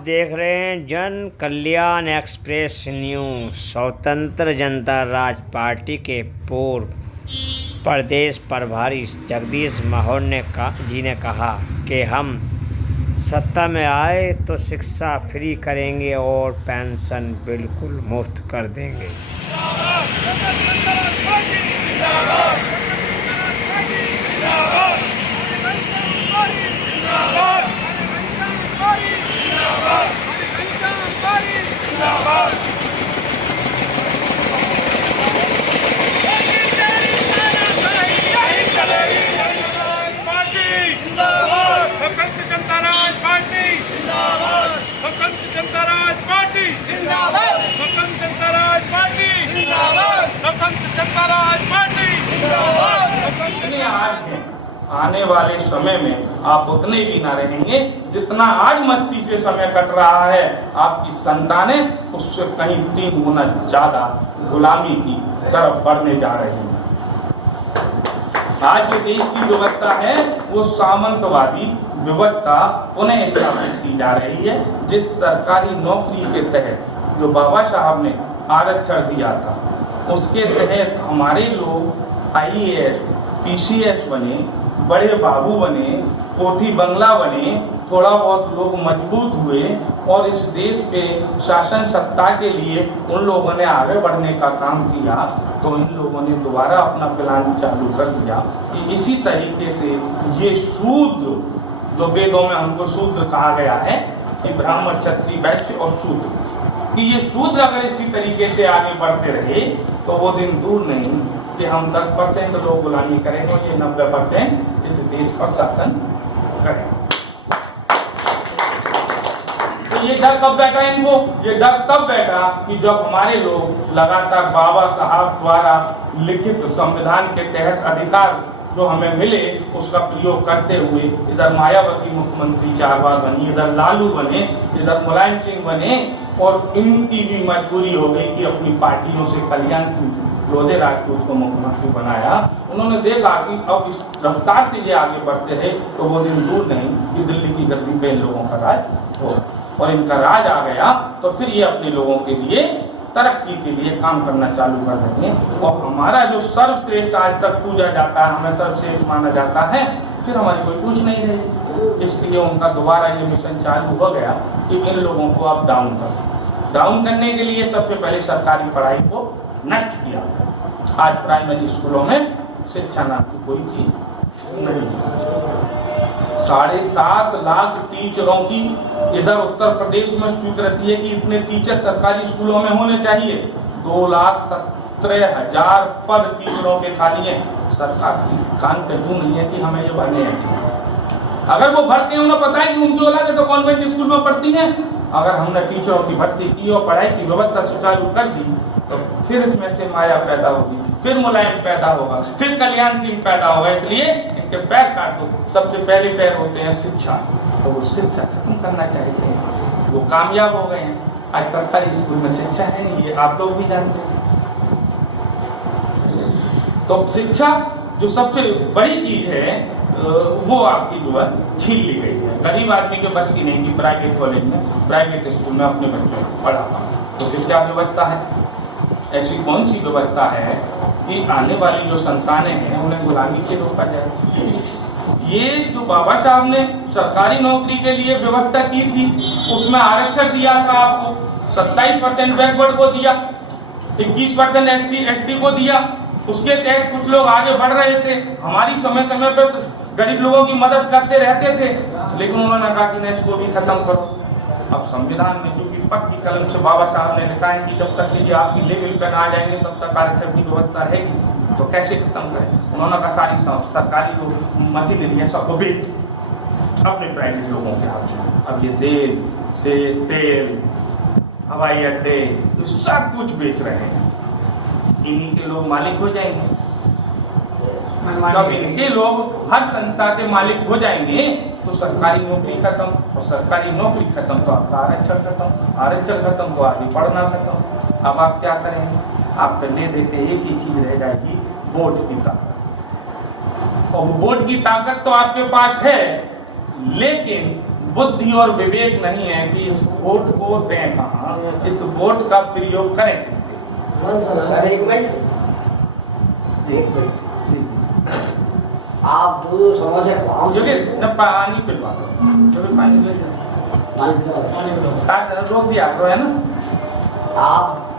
देख रहे हैं जन कल्याण एक्सप्रेस न्यूज। स्वतंत्र जनता राज पार्टी के पूर्व प्रदेश प्रभारी जगदीश महर जी ने कहा कि हम सत्ता में आए तो शिक्षा फ्री करेंगे और पेंशन बिल्कुल मुफ्त कर देंगे। आने वाले समय में आप उतने भी ना रहेंगे जितना आज मस्ती से समय कट रहा है। आपकी संतानें उससे कहीं 3 गुना ज्यादा गुलामी की तरफ बढ़ने जा रही हैं। आज जो देश की व्यवस्था है वो सामंतवादी व्यवस्था पुनः स्थापित की जा रही है। जिस सरकारी नौकरी के तहत जो बाबा साहब ने आरक्षण दिया था उसके तहत हमारे लोग IAS, PCS बने, बड़े बाबू बने, कोठी बंगला बने, थोड़ा बहुत लोग मजबूत हुए और इस देश पे शासन सत्ता के लिए उन लोगों ने आगे बढ़ने का काम किया। तो इन लोगों ने दोबारा अपना प्लान चालू कर दिया कि इसी तरीके से ये शूद्र, जो वेदों में हमको शूद्र कहा गया है कि ब्राह्मण, क्षत्रिय, वैश्य और शूद्र, कि ये शूद्र अगर इसी तरीके से आगे बढ़ते रहे तो वो दिन दूर नहीं कि हम 10% लोग गुलामी करेंगे और ये 90% इस देश पर शासन करेंगे। तो ये डर कब बैठा इनको? ये डर तब बैठा कि जब हमारे लोग लगातार बाबा साहब द्वारा लिखित संविधान के तहत अधिकार जो हमें मिले उसका प्रयोग करते हुए इधर मायावती मुख्यमंत्री 4 बार बनी, इधर लालू बने, इधर मुलायम सिंह बने और इनकी भी मजबूरी हो गई कि अपनी पार्टियों से कल्याण सिंह लोधे राजपूत को मुख्यमंत्री बनाया। उन्होंने देखा कि अब इस रफ्तार से ये आगे बढ़ते रहे तो वो दिन दूर नहीं कि दिल्ली की गद्दी पे इन लोगों का राज हो, और इनका राज आ गया तो फिर ये अपने लोगों के लिए तरक्की के लिए काम करना चालू कर देंगे। और हमारा जो सर्वश्रेष्ठ आज तक पूजा जाता है, हमें सर्वश्रेष्ठ माना जाता है, फिर हमारी कोई पूछ नहीं रही। इसलिए उनका दोबारा ये मिशन चालू हो गया कि इन लोगों को अब डाउन करने के लिए सबसे पहले सरकारी पढ़ाई को नष्ट किया। आज प्राइमरी स्कूलों में शिक्षा नाम की कोई चीज नहीं। 7.5 लाख टीचरों की इधर उत्तर प्रदेश में स्वीकृति है कि इतने टीचर सरकारी स्कूलों में होने चाहिए। 2,17,000 पद टीचरों के खाली हैं। सरकार की कान पे क्यों नहीं है कि हमें ये भरने हैं? अगर वो भरते हैं, उन्हें पता है कि उनकी औलादें तो कॉन्वेंट स्कूल में पढ़ती हैं। अगर हमने टीचरों की भर्ती की और पढ़ाई की व्यवस्था सुचारू कर दी तो फिर इसमें से माया पैदा होगी, फिर मुलायम पैदा होगा, फिर कल्याण सिंह पैदा होगा। इसलिए इनके पैर काटो। सबसे पहले पैर होते हैं शिक्षा, तो वो शिक्षा खत्म करना चाहते हैं। वो कामयाब हो गए हैं। आज सरकारी स्कूल में शिक्षा है नहीं, ये आप लोग भी जानते हैं। तो शिक्षा जो सबसे बड़ी चीज है वो आपकी जो है छीन ली गई है। गरीब आदमी के बस की नहीं कि प्राइवेट कॉलेज में, प्राइवेट स्कूल में अपने बच्चों को पढ़ा पाए। तो फिर क्या व्यवस्था है? ऐसी कौन सी व्यवस्था है कि आने वाली जो संतानें हैं उन्हें गुलामी से रोका जाए? ये जो बाबा साहब ने सरकारी नौकरी के लिए व्यवस्था की थी उसमें आरक्षण दिया था आपको, 27% बैकवर्ड को दिया, 21% ST को दिया। उसके तहत कुछ लोग आगे बढ़ रहे थे, हमारी समय समय पर गरीब लोगों की मदद करते रहते थे, लेकिन उन्होंने कहा कि नहीं, इसको भी खत्म करो। अब संविधान में चूंकि पक्की कलम से बाबा साहब ने लिखा है कि जब तक कि आपकी लेवल पे ना आ जाएंगे तब तक आरक्षण की व्यवस्था रहेगी, तो कैसे खत्म करें? उन्होंने कहा सारी सरकारी जो मशीनरी है सबको बेच अपने प्राइवेट लोगों के हाथ में। अब ये रेल से तेल, हवाई अड्डे, तो सब कुछ बेच रहे हैं। इन्हीं के लोग मालिक हो जाएंगे। जब इनके लोग हर संस्था के मालिक हो जाएंगे तो सरकारी नौकरी खत्म, और सरकारी नौकरी खत्म तो आपका आरक्षण खत्म, आरक्षण खत्म तो आगे पढ़ना खत्म। अब आप क्या करेंगे? आप पहले देखे एक ही चीज रह जाएगी, वोट की ताकत। और वोट की ताकत तो आपके पास है, लेकिन बुद्धि और विवेक नहीं है कि इस वोट को दें कहाँ, इस वोट का प्रयोग करें किसके। सर एक मिनट, एक मिनट, आप दोनों समझ है जो कि न पानी पिलवा दो, जो कि पानी ले जाओ, रोक दिया करो है ना। आप